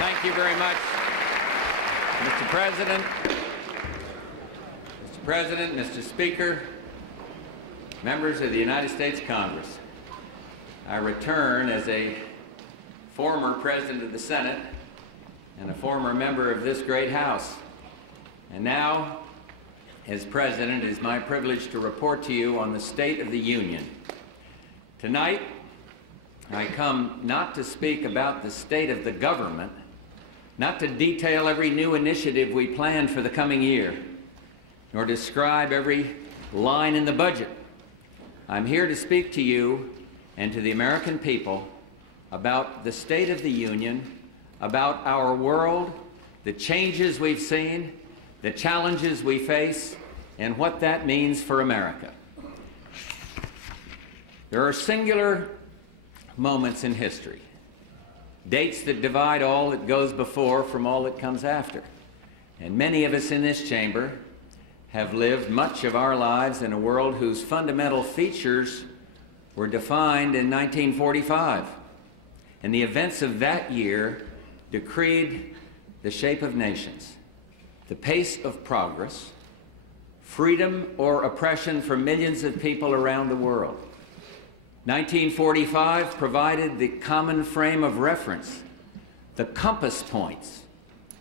Thank you very much, Mr. President. Mr. President, Mr. Speaker, members of the United States Congress. I return as a former President of the Senate and a former member of this great House. And now, as President, it is my privilege to report to you on the State of the Union. Tonight, I come not to speak about the state of the government, not to detail every new initiative we plan for the coming year, nor describe every line in the budget. I'm here to speak to you and to the American people about the State of the Union, about our world, the changes we've seen, the challenges we face, and what that means for America. There are singular moments in history, dates that divide all that goes before from all that comes after. And many of us in this chamber have lived much of our lives in a world whose fundamental features were defined in 1945. And the events of that year decreed the shape of nations, the pace of progress, freedom or oppression for millions of people around the world. 1945 provided the common frame of reference, the compass points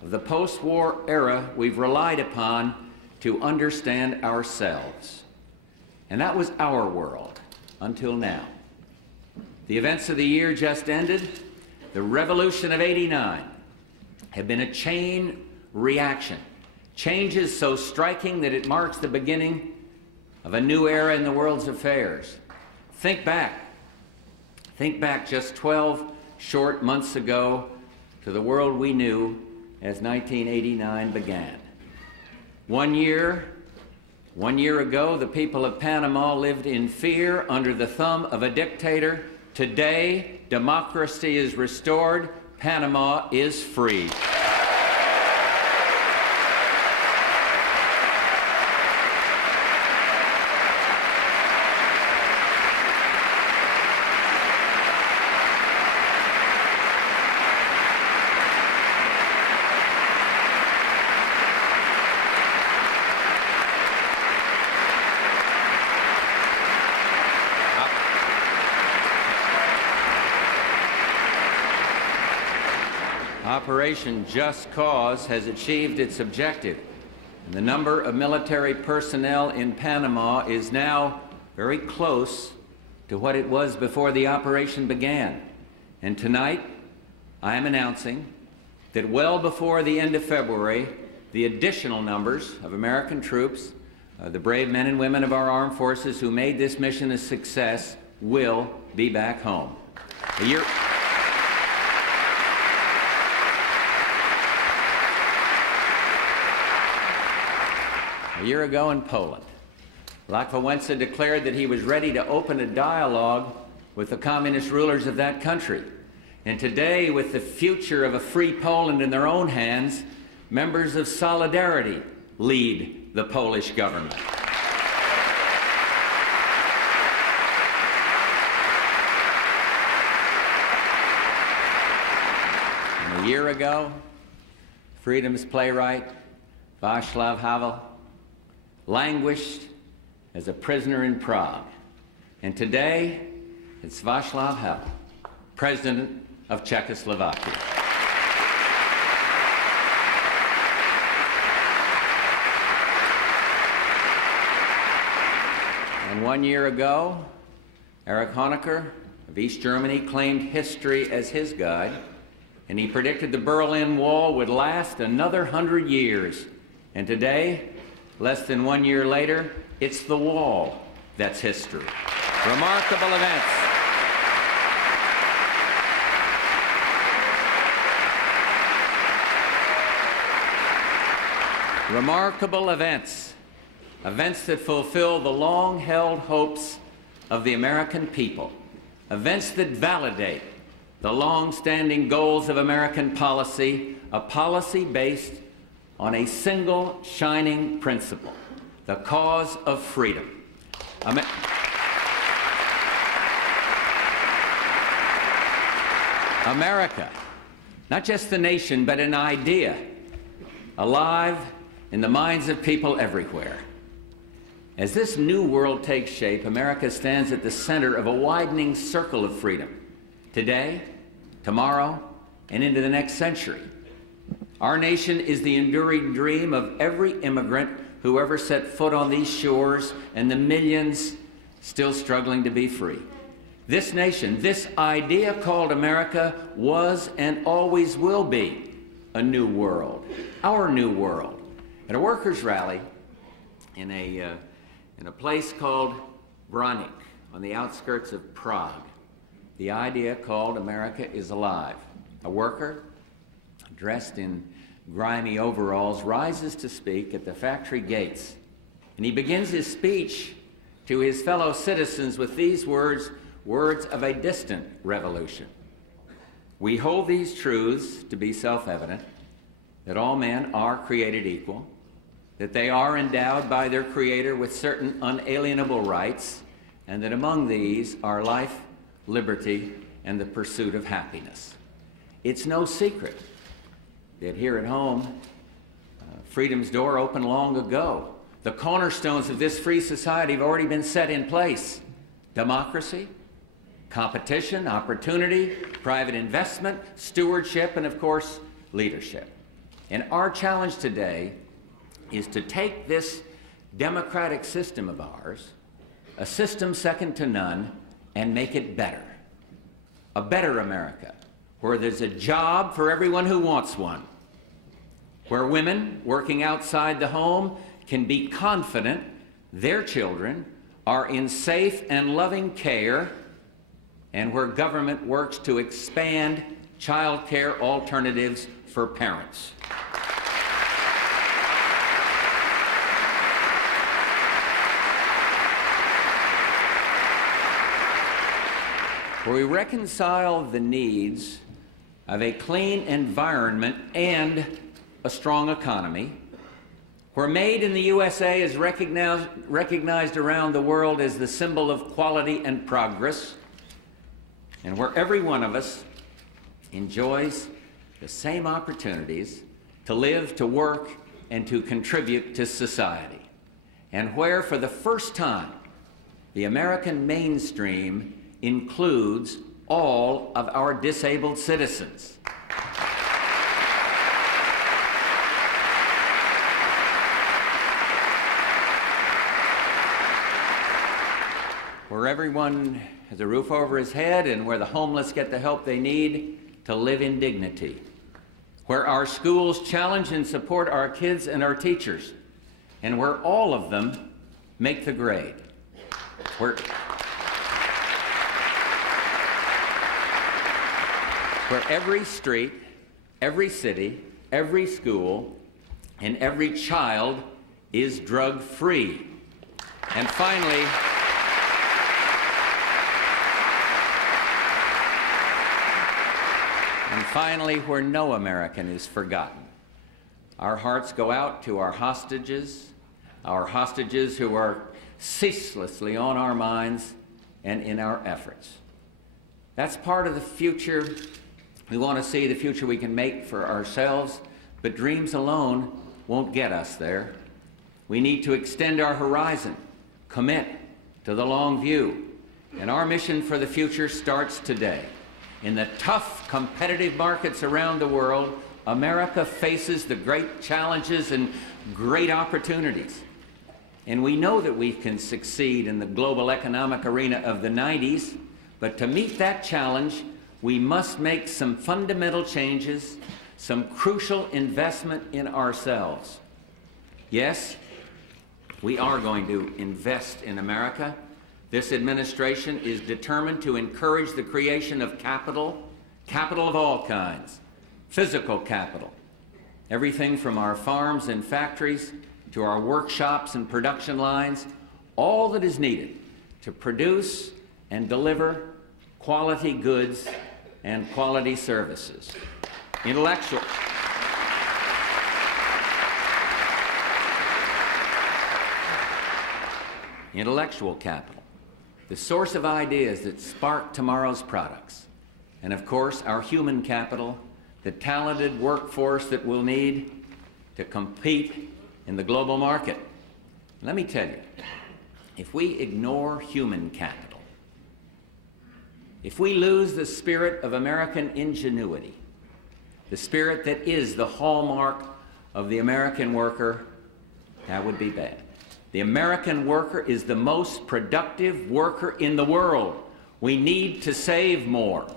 of the post-war era we've relied upon to understand ourselves. And that was our world until now. The events of the year just ended, the revolution of '89, have been a chain reaction. Changes so striking that it marks the beginning of a new era in the world's affairs. Think back just 12 short months ago to the world we knew as 1989 began. One year ago, the people of Panama lived in fear under the thumb of a dictator. Today, democracy is restored. Panama is free. Operation Just Cause has achieved its objective, and the number of military personnel in Panama is now very close to what it was before the operation began. And tonight, I am announcing that well before the end of February, the additional numbers of American troops, the brave men and women of our armed forces who made this mission a success, will be back home. A year ago in Poland, Lech Wałęsa declared that he was ready to open a dialogue with the communist rulers of that country. And today, with the future of a free Poland in their own hands, members of Solidarity lead the Polish government. And a year ago, freedom's playwright Václav Havel languished as a prisoner in Prague. And today, it's Václav Havel, President of Czechoslovakia. And 1 year ago, Erich Honecker of East Germany claimed history as his guide, and he predicted the Berlin Wall would last another 100 years. And today, less than 1 year later, it's the wall that's history. Remarkable events. Remarkable events. Events that fulfill the long-held hopes of the American people. Events that validate the long-standing goals of American policy, a policy based on a single shining principle, the cause of freedom. Not just the nation, but an idea, alive in the minds of people everywhere. As this new world takes shape, America stands at the center of a widening circle of freedom, today, tomorrow, and into the next century. Our nation is the enduring dream of every immigrant who ever set foot on these shores and the millions still struggling to be free. This nation, this idea called America, was and always will be a new world, our new world. At a workers' rally in a place called Branik on the outskirts of Prague, the idea called America is alive. A worker dressed in grimy overalls rises to speak at the factory gates, and he begins his speech to his fellow citizens with these words of a distant revolution. We hold these truths to be self-evident, that all men are created equal, that they are endowed by their Creator with certain unalienable rights, and that among these are life, liberty, and the pursuit of happiness. It's no secret that here at home, freedom's door opened long ago. The cornerstones of this free society have already been set in place. Democracy, competition, opportunity, private investment, stewardship, and of course, leadership. And our challenge today is to take this democratic system of ours, a system second to none, and make it better. A better America, where there's a job for everyone who wants one, where women working outside the home can be confident their children are in safe and loving care, and where government works to expand child care alternatives for parents. Where we reconcile the needs of a clean environment and a strong economy, where made in the USA is recognized around the world as the symbol of quality and progress, and where every one of us enjoys the same opportunities to live, to work, and to contribute to society, and where for the first time the American mainstream includes all of our disabled citizens. Where everyone has a roof over his head and where the homeless get the help they need to live in dignity. Where our schools challenge and support our kids and our teachers, and where all of them make the grade. Where every street, every city, every school, and every child is drug-free. And finally, where no American is forgotten. Our hearts go out to our hostages who are ceaselessly on our minds and in our efforts. That's part of the future we want to see, the future we can make for ourselves, but dreams alone won't get us there. We need to extend our horizon, commit to the long view, and our mission for the future starts today. In the tough, competitive markets around the world, America faces the great challenges and great opportunities. And we know that we can succeed in the global economic arena of the 90s, but to meet that challenge, we must make some fundamental changes, some crucial investment in ourselves. Yes, we are going to invest in America. This administration is determined to encourage the creation of capital of all kinds, physical capital, everything from our farms and factories to our workshops and production lines, all that is needed to produce and deliver quality goods and quality services. Intellectual capital, the source of ideas that spark tomorrow's products. And of course, our human capital, the talented workforce that we'll need to compete in the global market. Let me tell you, if we ignore human capital, if we lose the spirit of American ingenuity, the spirit that is the hallmark of the American worker, that would be bad. The American worker is the most productive worker in the world. We need to save more.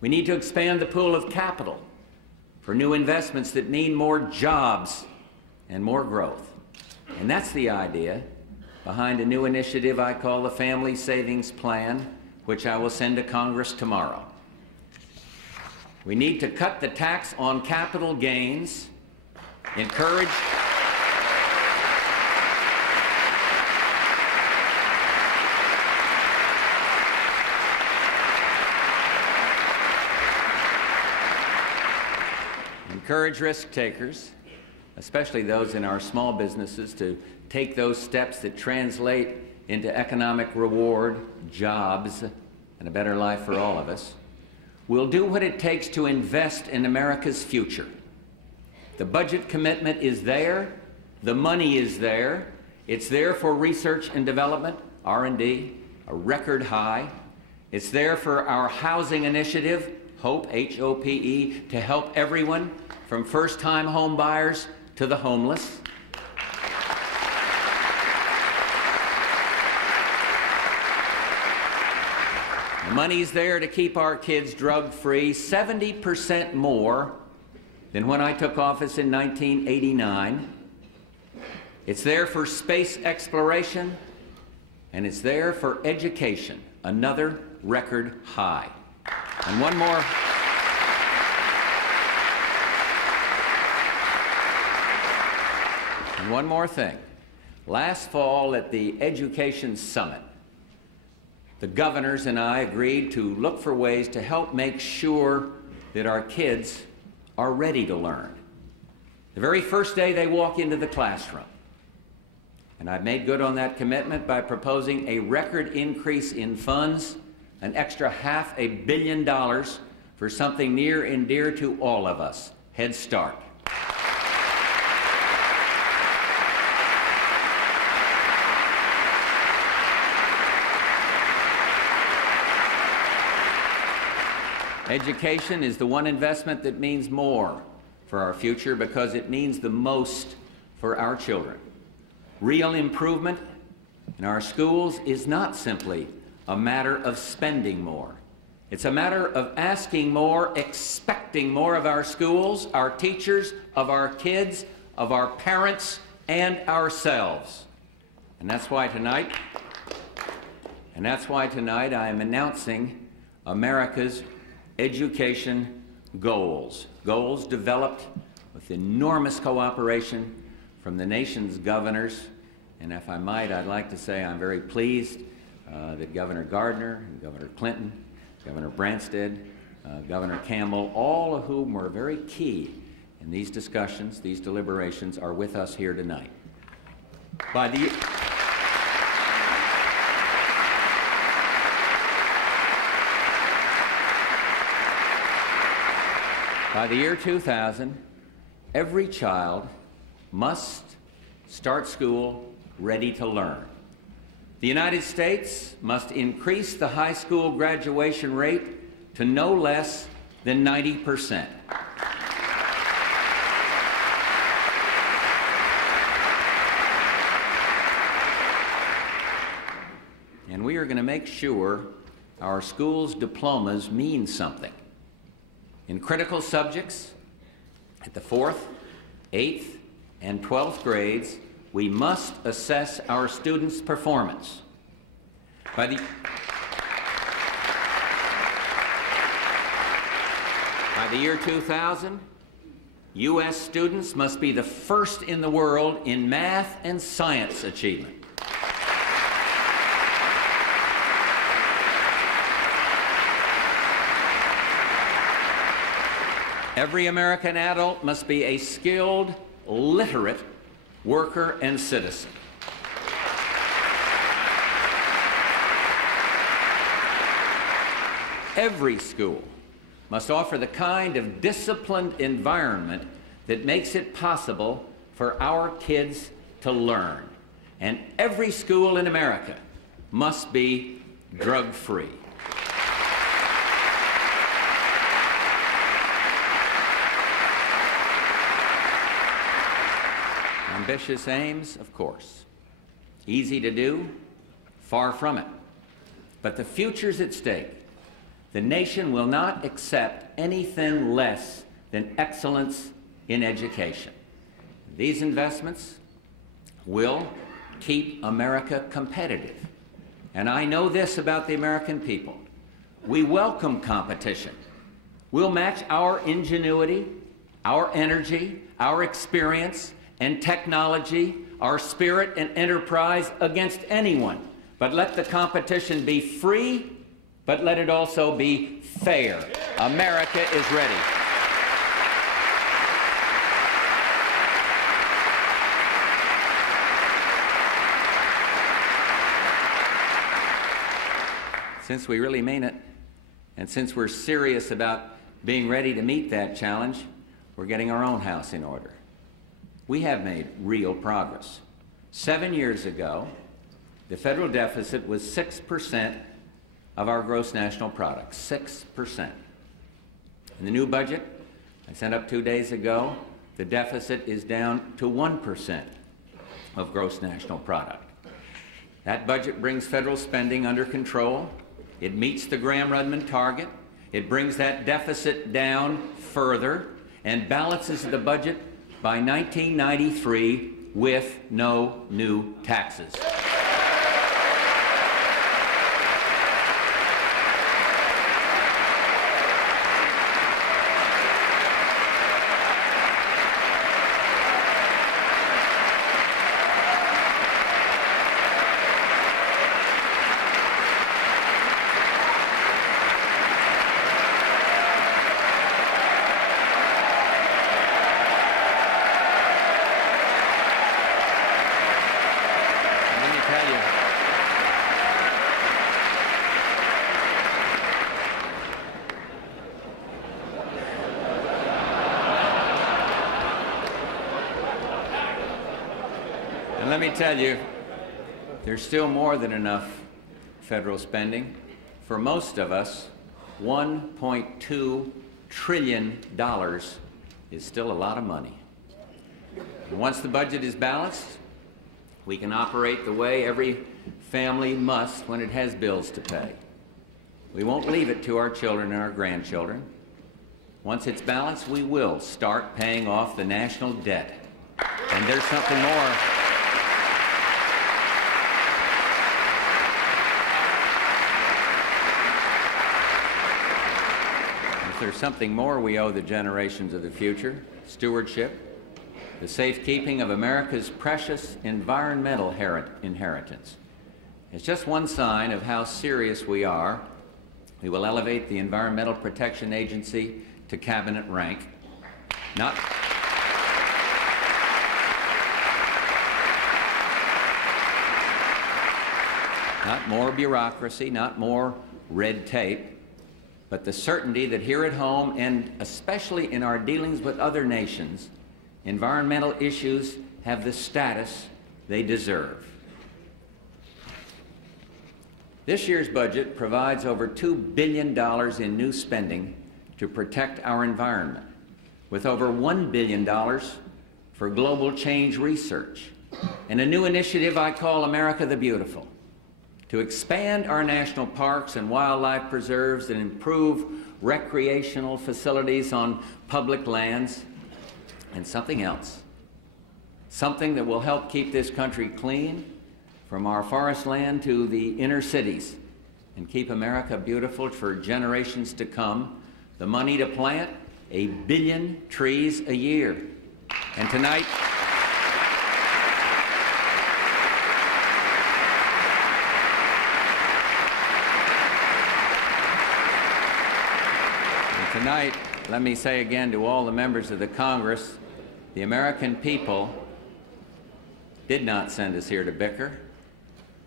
We need to expand the pool of capital for new investments that mean more jobs and more growth. And that's the idea behind a new initiative I call the Family Savings Plan, which I will send to Congress tomorrow. We need to cut the tax on capital gains, encourage risk takers, especially those in our small businesses, to take those steps that translate into economic reward, jobs, and a better life for all of us. We'll do what it takes to invest in America's future. The budget commitment is there. The money is there. It's there for research and development, R&D, a record high. It's there for our housing initiative, HOPE, H-O-P-E, to help everyone from first-time home buyers to the homeless. The money's there to keep our kids drug-free, 70% more than when I took office in 1989. It's there for space exploration, and it's there for education, another record high. And one more thing. Last fall at the Education Summit, the governors and I agreed to look for ways to help make sure that our kids are ready to learn the very first day they walk into the classroom. And I've made good on that commitment by proposing a record increase in funds, an extra $500 million for something near and dear to all of us, Head Start. Education is the one investment that means more for our future because it means the most for our children. Real improvement in our schools is not simply a matter of spending more. It's a matter of asking more, expecting more of our schools, our teachers, of our kids, of our parents, and ourselves. And that's why tonight I am announcing America's education goals. Goals developed with enormous cooperation from the nation's governors. And if I might, I'd like to say I'm very pleased that Governor Gardner, and Governor Clinton, Governor Branstad, Governor Campbell, all of whom were very key in these discussions, these deliberations, are with us here tonight. By the year 2000, every child must start school ready to learn. The United States must increase the high school graduation rate to no less than 90%. And we are going to make sure our schools' diplomas mean something. In critical subjects, at the 4th, 8th, and 12th grades, we must assess our students' performance. By the year 2000, U.S. students must be the first in the world in math and science achievement. Every American adult must be a skilled, literate worker and citizen. Every school must offer the kind of disciplined environment that makes it possible for our kids to learn. And every school in America must be drug-free. Ambitious aims, of course. Easy to do? Far from it. But the future's at stake. The nation will not accept anything less than excellence in education. These investments will keep America competitive. And I know this about the American people. We welcome competition. We'll match our ingenuity, our energy, our experience, and technology, our spirit and enterprise against anyone. But let the competition be free, but let it also be fair. America is ready. Since we really mean it, and since we're serious about being ready to meet that challenge, we're getting our own house in order. We have made real progress. 7 years ago, the federal deficit was 6% of our gross national product, 6%. In the new budget I sent up 2 days ago, the deficit is down to 1% of gross national product. That budget brings federal spending under control. It meets the Gramm-Rudman target. It brings that deficit down further and balances the budget by 1993 with no new taxes. And let me tell you, there's still more than enough federal spending. For most of us, $1.2 trillion is still a lot of money. And once the budget is balanced, we can operate the way every family must when it has bills to pay. We won't leave it to our children and our grandchildren. Once it's balanced, we will start paying off the national debt. And there's something more. There's something more we owe the generations of the future: stewardship, the safekeeping of America's precious environmental inheritance. As just one sign of how serious we are, we will elevate the Environmental Protection Agency to cabinet rank. Not more bureaucracy, not more red tape, but the certainty that here at home, and especially in our dealings with other nations, environmental issues have the status they deserve. This year's budget provides over $2 billion in new spending to protect our environment, with over $1 billion for global change research, and a new initiative I call America the Beautiful, to expand our national parks and wildlife preserves and improve recreational facilities on public lands, and something else, something that will help keep this country clean from our forest land to the inner cities and keep America beautiful for generations to come: the money to plant 1 billion trees a year. And tonight, let me say again to all the members of the Congress, the American people did not send us here to bicker.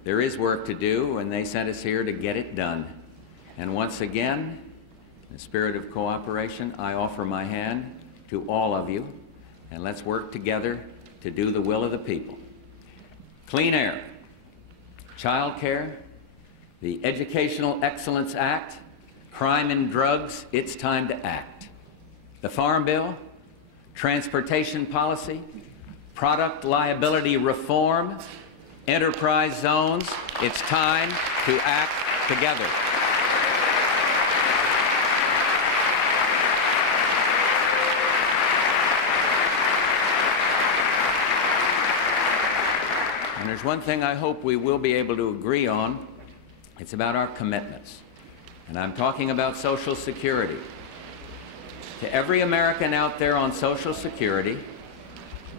There is work to do, and they sent us here to get it done. And once again, In the spirit of cooperation, I offer my hand to all of you, and let's work together to do the will of the people. Clean air, child care, the Educational Excellence Act, crime and drugs, it's time to act. The Farm Bill, transportation policy, product liability reform, enterprise zones, it's time to act together. And there's one thing I hope we will be able to agree on. It's about our commitments. And I'm talking about Social Security. To every American out there on Social Security,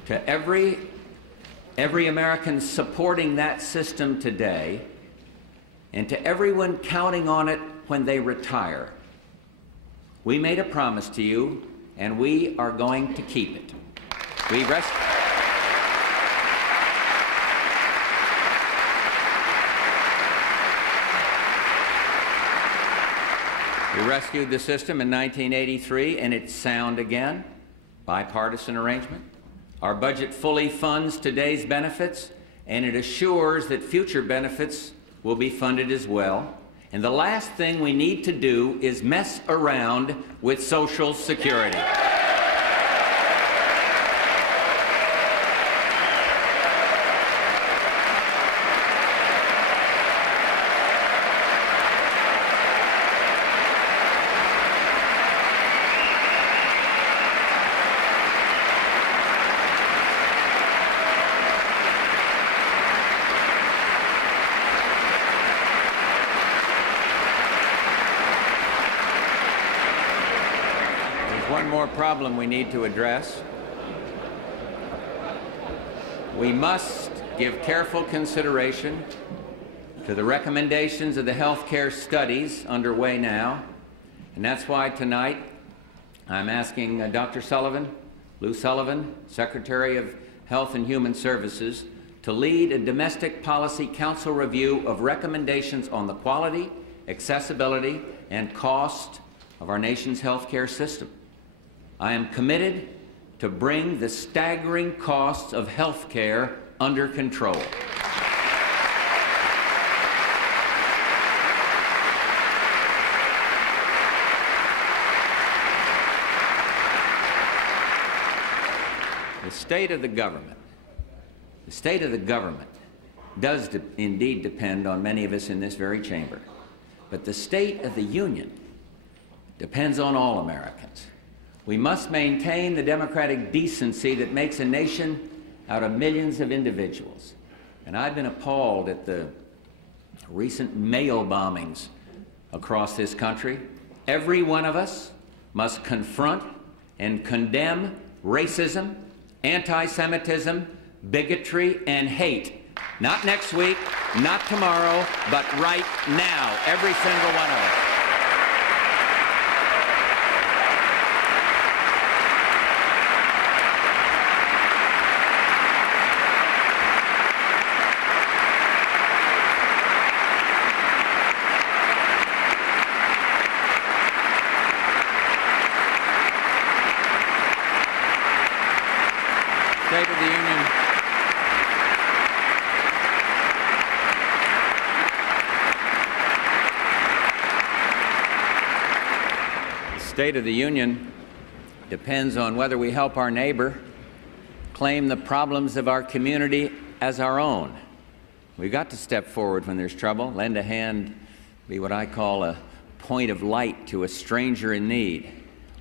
to every American supporting that system today, and to everyone counting on it when they retire, we made a promise to you, and we are going to keep it. We rescued the system in 1983, and it's sound again. Bipartisan arrangement. Our budget fully funds today's benefits, and it assures that future benefits will be funded as well. And the last thing we need to do is mess around with Social Security. One more problem we need to address. We must give careful consideration to the recommendations of the healthcare studies underway now, and that's why tonight I'm asking Dr. Sullivan, Lou Sullivan, Secretary of Health and Human Services, to lead a domestic policy council review of recommendations on the quality, accessibility, and cost of our nation's healthcare system. I am committed to bring the staggering costs of health care under control. The state of the government does indeed depend on many of us in this very chamber. But the state of the union depends on all Americans. We must maintain the democratic decency that makes a nation out of millions of individuals. And I've been appalled at the recent mail bombings across this country. Every one of us must confront and condemn racism, anti-Semitism, bigotry, and hate. Not next week, not tomorrow, but right now, every single one of us. State of the Union. The State of the Union depends on whether we help our neighbor claim the problems of our community as our own. We've got to step forward when there's trouble, lend a hand, be what I call a point of light to a stranger in need.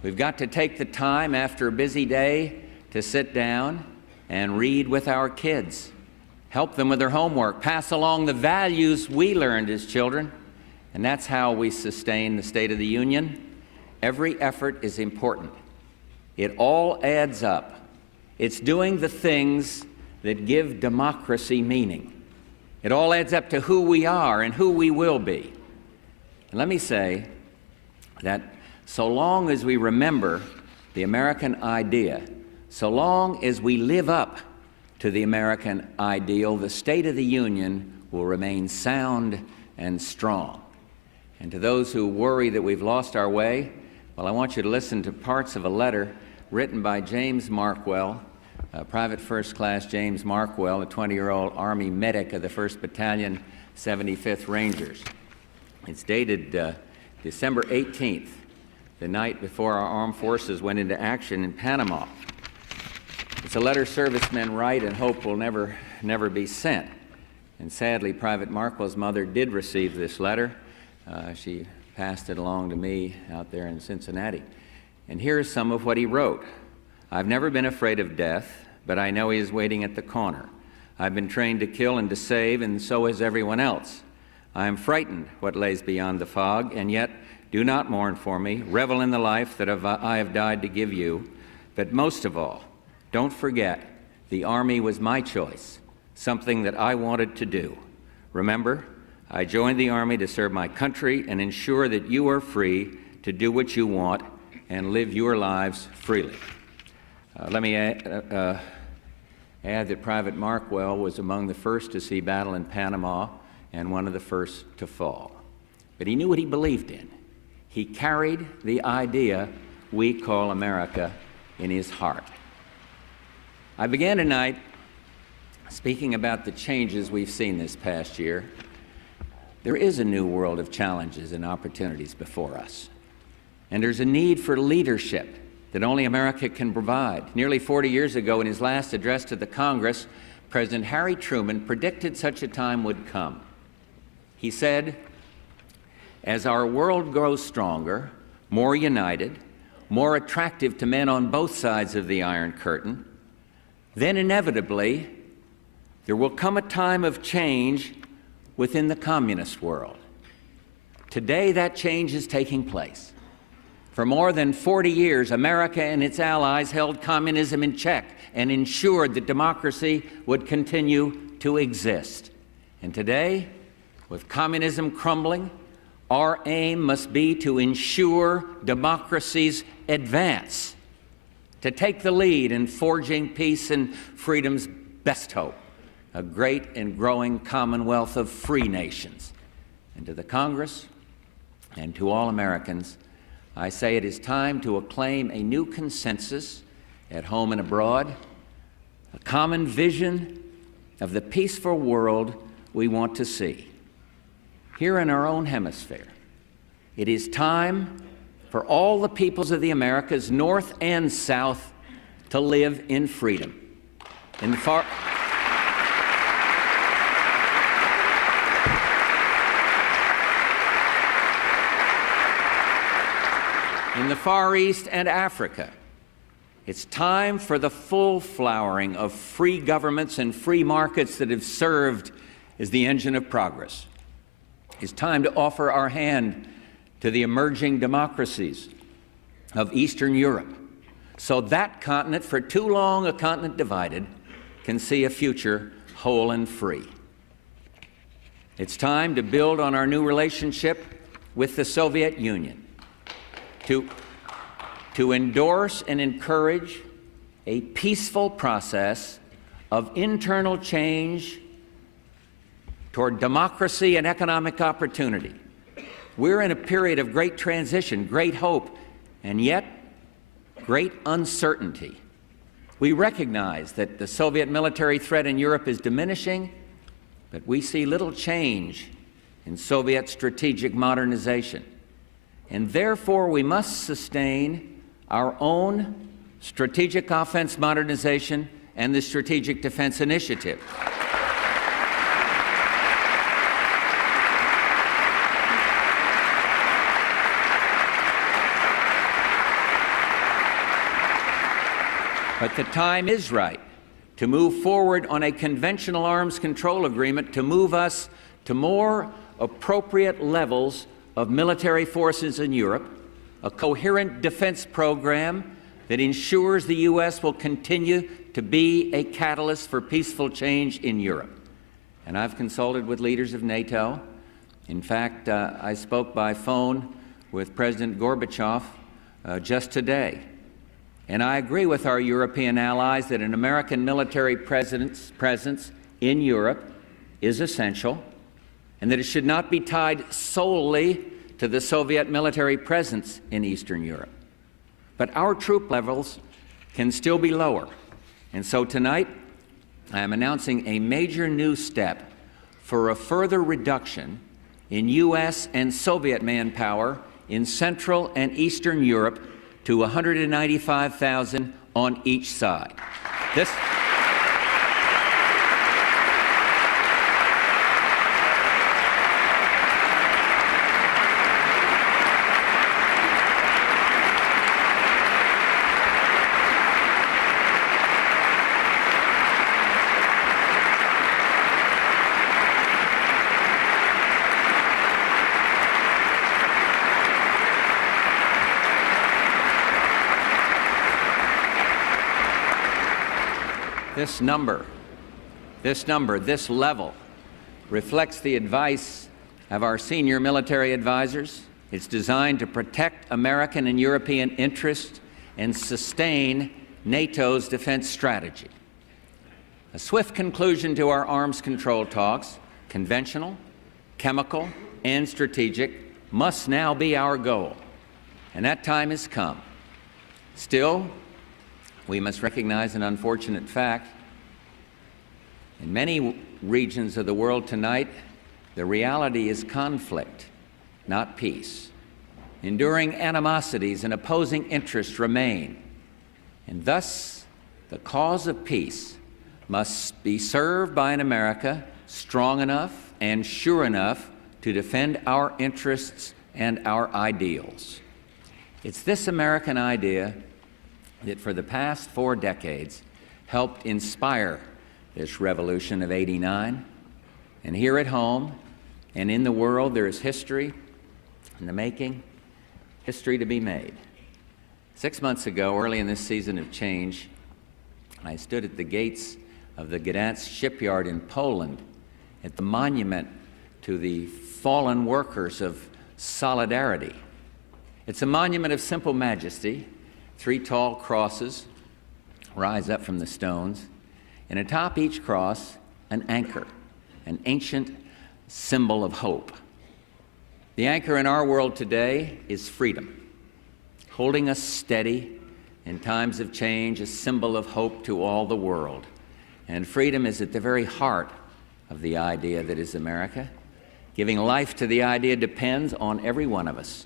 We've got to take the time after a busy day to sit down and read with our kids, help them with their homework, pass along the values we learned as children, and that's how we sustain the State of the Union. Every effort is important. It all adds up. It's doing the things that give democracy meaning. It all adds up to who we are and who we will be. And let me say that so long as we remember the American idea, so long as we live up to the American ideal, the State of the Union will remain sound and strong. And to those who worry that we've lost our way, well, I want you to listen to parts of a letter written by James Markwell, Private First Class James Markwell, a 20-year-old Army medic of the 1st Battalion, 75th Rangers. It's dated December 18th, the night before our armed forces went into action in Panama. It's a letter servicemen write and hope will never be sent. And sadly, Private Markwell's mother did receive this letter. She passed it along to me out there in Cincinnati. And here's some of what he wrote. I've never been afraid of death, but I know he is waiting at the corner. I've been trained to kill and to save, and so is everyone else. I am frightened what lays beyond the fog, and yet do not mourn for me. Revel in the life that I have died to give you. But most of all, don't forget, the Army was my choice, something that I wanted to do. Remember, I joined the Army to serve my country and ensure that you are free to do what you want and live your lives freely. Let me add that Private Markwell was among the first to see battle in Panama and one of the first to fall. But he knew what he believed in. He carried the idea we call America in his heart. I began tonight speaking about the changes we've seen this past year. There is a new world of challenges and opportunities before us. And there's a need for leadership that only America can provide. Nearly 40 years ago, in his last address to the Congress, President Harry Truman predicted such a time would come. He said, as our world grows stronger, more united, more attractive to men on both sides of the Iron Curtain, then inevitably there will come a time of change within the communist world. Today, that change is taking place. For more than 40 years, America and its allies held communism in check and ensured that democracy would continue to exist. And today, with communism crumbling, our aim must be to ensure democracy's advance, to take the lead in forging peace and freedom's best hope, a great and growing commonwealth of free nations. And to the Congress and to all Americans, I say it is time to acclaim a new consensus at home and abroad, a common vision of the peaceful world we want to see. Here in our own hemisphere, it is time for all the peoples of the Americas, North and South, to live in freedom. In the Far East and Africa, it's time for the full flowering of free governments and free markets that have served as the engine of progress. It's time to offer our hand to the emerging democracies of Eastern Europe, so that continent, for too long a continent divided, can see a future whole and free. It's time to build on our new relationship with the Soviet Union, to endorse and encourage a peaceful process of internal change toward democracy and economic opportunity. We're in a period of great transition, great hope, and yet great uncertainty. We recognize that the Soviet military threat in Europe is diminishing, but we see little change in Soviet strategic modernization. And therefore, we must sustain our own strategic offense modernization and the Strategic Defense Initiative. But the time is right to move forward on a conventional arms control agreement to move us to more appropriate levels of military forces in Europe, a coherent defense program that ensures the U.S. will continue to be a catalyst for peaceful change in Europe. And I've consulted with leaders of NATO. In fact, I spoke by phone with President Gorbachev just today. And I agree with our European allies that an American military presence in Europe is essential, and that it should not be tied solely to the Soviet military presence in Eastern Europe. But our troop levels can still be lower. And so tonight, I am announcing a major new step for a further reduction in U.S. and Soviet manpower in Central and Eastern Europe to 195,000 on each side. This level reflects the advice of our senior military advisors. It's designed to protect American and European interests and sustain NATO's defense strategy. A swift conclusion to our arms control talks, conventional, chemical, and strategic, must now be our goal, and that time has come. Still, we must recognize an unfortunate fact. In many regions of the world tonight, the reality is conflict, not peace. Enduring animosities and opposing interests remain, and thus the cause of peace must be served by an America strong enough and sure enough to defend our interests and our ideals. It's this American idea that for the past 4 decades helped inspire this revolution of '89. And here at home and in the world, there is history in the making, history to be made. 6 months ago, early in this season of change, I stood at the gates of the Gdansk shipyard in Poland at the monument to the fallen workers of Solidarity. It's a monument of simple majesty. 3 tall crosses rise up from the stones, and atop each cross, an anchor, an ancient symbol of hope. The anchor in our world today is freedom, holding us steady in times of change, a symbol of hope to all the world. And freedom is at the very heart of the idea that is America. Giving life to the idea depends on every one of us.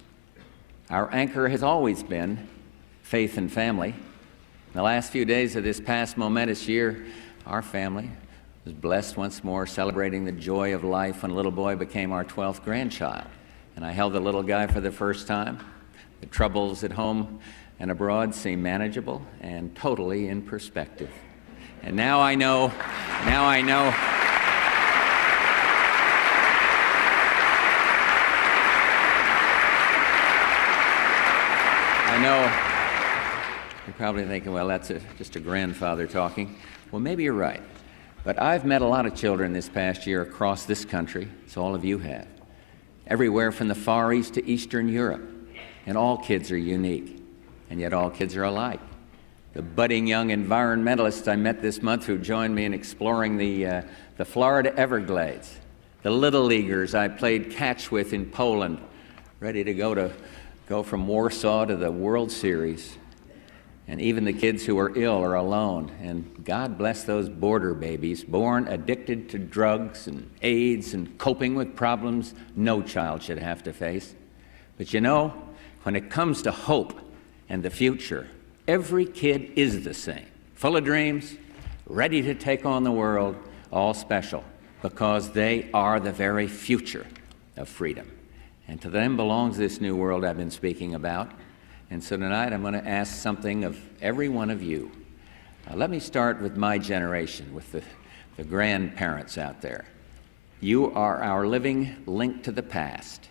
Our anchor has always been faith and family. In the last few days of this past momentous year, our family was blessed once more, celebrating the joy of life when a little boy became our 12th grandchild. And I held the little guy for the first time. The troubles at home and abroad seem manageable and totally in perspective. And now I know, you're probably thinking, well, that's just a grandfather talking. Well, maybe you're right. But I've met a lot of children this past year across this country, so all of you have, everywhere from the Far East to Eastern Europe. And all kids are unique, and yet all kids are alike. The budding young environmentalists I met this month who joined me in exploring the Florida Everglades, the little leaguers I played catch with in Poland, ready to go from Warsaw to the World Series, and even the kids who are ill or alone. And God bless those border babies, born addicted to drugs and AIDS and coping with problems no child should have to face. But you know, when it comes to hope and the future, every kid is the same, full of dreams, ready to take on the world, all special, because they are the very future of freedom. And to them belongs this new world I've been speaking about. And so tonight I'm going to ask something of every one of you. Let me start with my generation, with the grandparents out there. You are our living link to the past.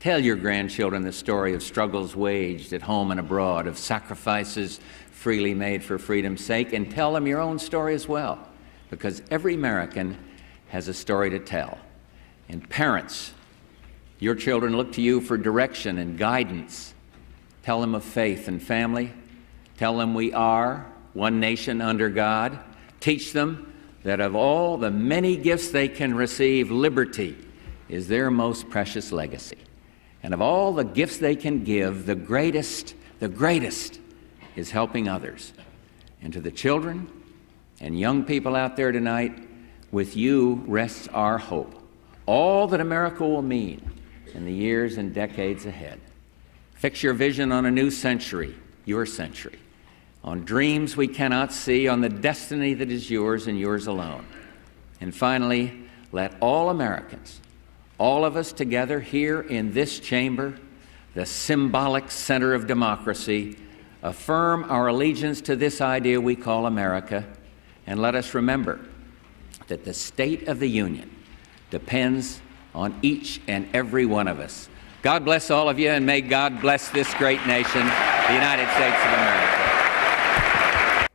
Tell your grandchildren the story of struggles waged at home and abroad, of sacrifices freely made for freedom's sake, and tell them your own story as well, because every American has a story to tell. And parents, your children look to you for direction and guidance. Tell them of faith and family. Tell them we are one nation under God. Teach them that of all the many gifts they can receive, liberty is their most precious legacy. And of all the gifts they can give, the greatest is helping others. And to the children and young people out there tonight, with you rests our hope. All that America will mean in the years and decades ahead. Fix your vision on a new century, your century, on dreams we cannot see, on the destiny that is yours and yours alone. And finally, let all Americans, all of us together here in this chamber, the symbolic center of democracy, affirm our allegiance to this idea we call America, and let us remember that the state of the Union depends on each and every one of us. God bless all of you, and may God bless this great nation, the United States of America.